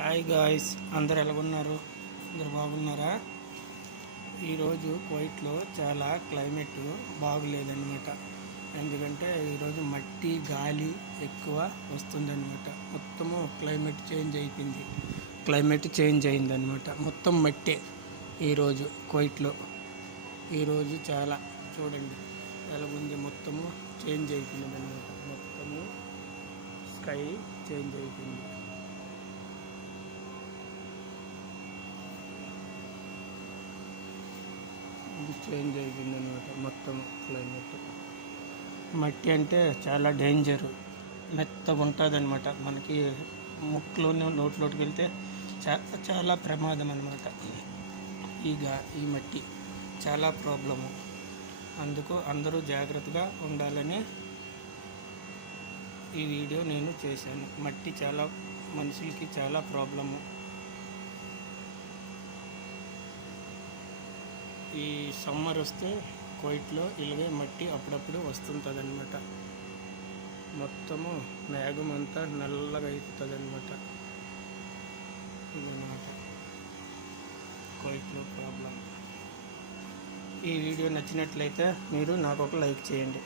Hi guys, అందరు ఎలాగున్నారు? అందరు బాగున్నారా? ఈరోజు కువైట్లో చాలా క్లైమేట్ బాగులేదన్నమాట. ఎందుకంటే ఈరోజు మట్టి గాలి ఎక్కువ వస్తుందన్నమాట. మొత్తము క్లైమేట్ చేంజ్ అయిందన్నమాట. మొత్తం మట్టే ఈరోజు కువైట్లో. ఈరోజు చాలా చూడండి ఎలాగుంది, మొత్తము చేంజ్ అయిపోయింది అన్నమాట. మొత్తము స్కై చేంజ్ అయిపోయింది. చేంజ్ అయిపోయింది అనమాట మొత్తం క్లైమేట్. మట్టి అంటే చాలా డేంజరు, మెత్తగా ఉంటుంది అనమాట. మనకి ముక్కులోనే నోట్లోకి వెళ్తే చాలా ప్రమాదం అనమాట. ఈ మట్టి చాలా ప్రాబ్లము. అందుకు అందరూ జాగ్రత్తగా ఉండాలని ఈ వీడియో నేను చేశాను. మట్టి చాలా మనుషులకి చాలా ప్రాబ్లము. ఈ సమ్మర్ వస్తే కువైట్లో ఇలాగే మట్టి అప్పుడప్పుడు వస్తుంటుంది అనమాట. మొత్తము మేఘం అంతా నల్లగా అయిపోతుంది అనమాట. ఇదన్నమాట కువైట్లో ప్రాబ్లం. ఈ వీడియో నచ్చినట్లయితే మీరు నాకు ఒక లైక్ చేయండి.